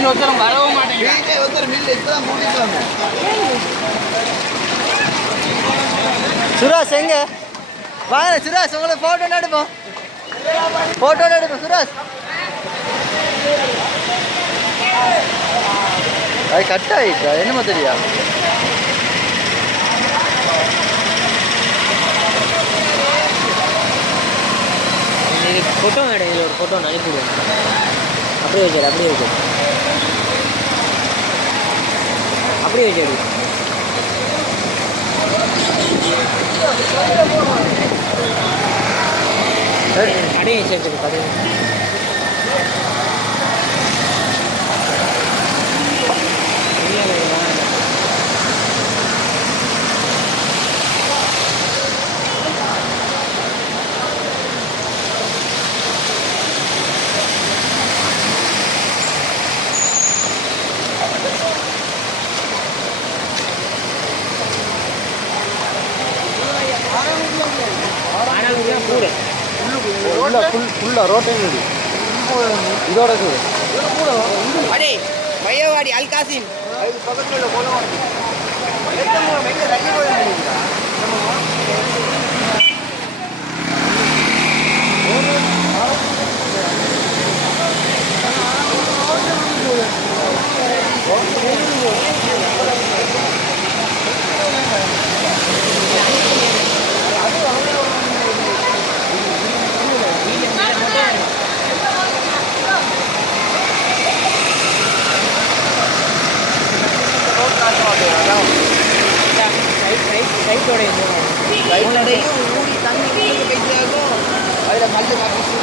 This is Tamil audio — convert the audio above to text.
ஒருத்தரும் வரவும் மாட்டேங்க. சுராஜ் எங்க வாங்க சுராஜ் உங்களுக்கு போட்டோ எடுப்போம் சுராஜ் அது கட் ஆயிட்டா என்னமோ தெரியா ஃபோட்டோ மேடம் இதில் ஒரு ஃபோட்டோ அனுப்பிவிடுவேன் அப்படியே வச்சாரு அப்படியே வச்சாரு கடையை சேர்த்துக்கு கடையை ஃபுல்லாக ரோட்டையும் இதோட அடே மையவாடி அல்காசிம் அதுக்கு பக்கத்தில் உள்ள போல ரைட்டோடையும் ஊடி தண்ணி பைத்தியாகும் அதில் மல்லு காப்பி